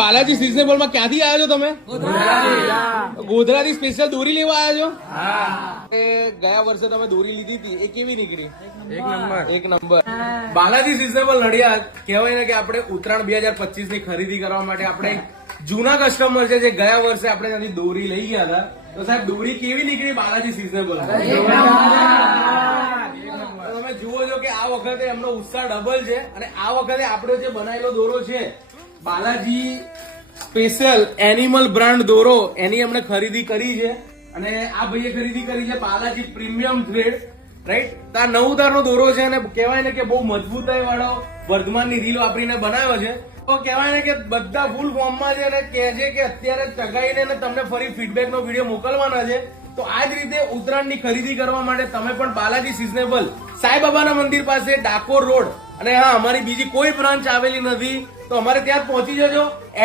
Balaji seasonable માં ક્યાંથી આવ્યા છો તમે? ગોધરાથી સ્પેશિયલ દોરી લેવા આવ્યા છો? ગયા વર્ષે તમે દોરી લીધી હતી, એ કેવી નીકળી? એક નંબર. બાલાજી સિઝનેબલ નડિયાદ કહેવાય ને કે આપણે ઉત્તરાયણ 2025 ની ખરીદી કરવા માટે આપણે જૂના કસ્ટમર છે જે ગયા વર્ષે આપણે ત્યાંથી દોરી લઈ ગયા હતા. તો સાહેબ દોરી કેવી નીકળી બાલાજી સિઝનેબલ? તમે જુઓ છો કે આ વખતે એમનો ઉત્સાહ ડબલ છે અને આ વખતે આપણો જે બનાવેલો દોરો છે બાલાજી સ્પેશિયલ એનિમલ બ્રાન્ડ દોરો, એની અમને ખરીદી કરી છે અને આ ભાઈએ ખરીદી કરી છે બાલાજી પ્રીમિયમ થ્રેડ, રાઈટ? આ 9 તારનો દોરો છે અને કહેવાય ને કે બહુ મજબૂતાઈ વાળો વર્ધમાનની રીલ વાપરીને બનાવ્યો છે. તો કહેવાય ને કે બધા ફૂલ ફોર્મમાં છે અને કહે છે કે અત્યારે ચગાઈને તમને ફરી ફીડબેક નો વિડીયો મોકલવાના છે. તો આ જ રીતે ઉત્તરાયણની ખરીદી કરવા માટે તમે પણ બાલાજી સિઝનેબલ સાંઈબાબાના મંદિર પાસે ડાકોર રોડ, અને હા અમારી બીજી કોઈ બ્રાન્ચ આવેલી નથી, તો અમારે ત્યાં પહોંચી જજો.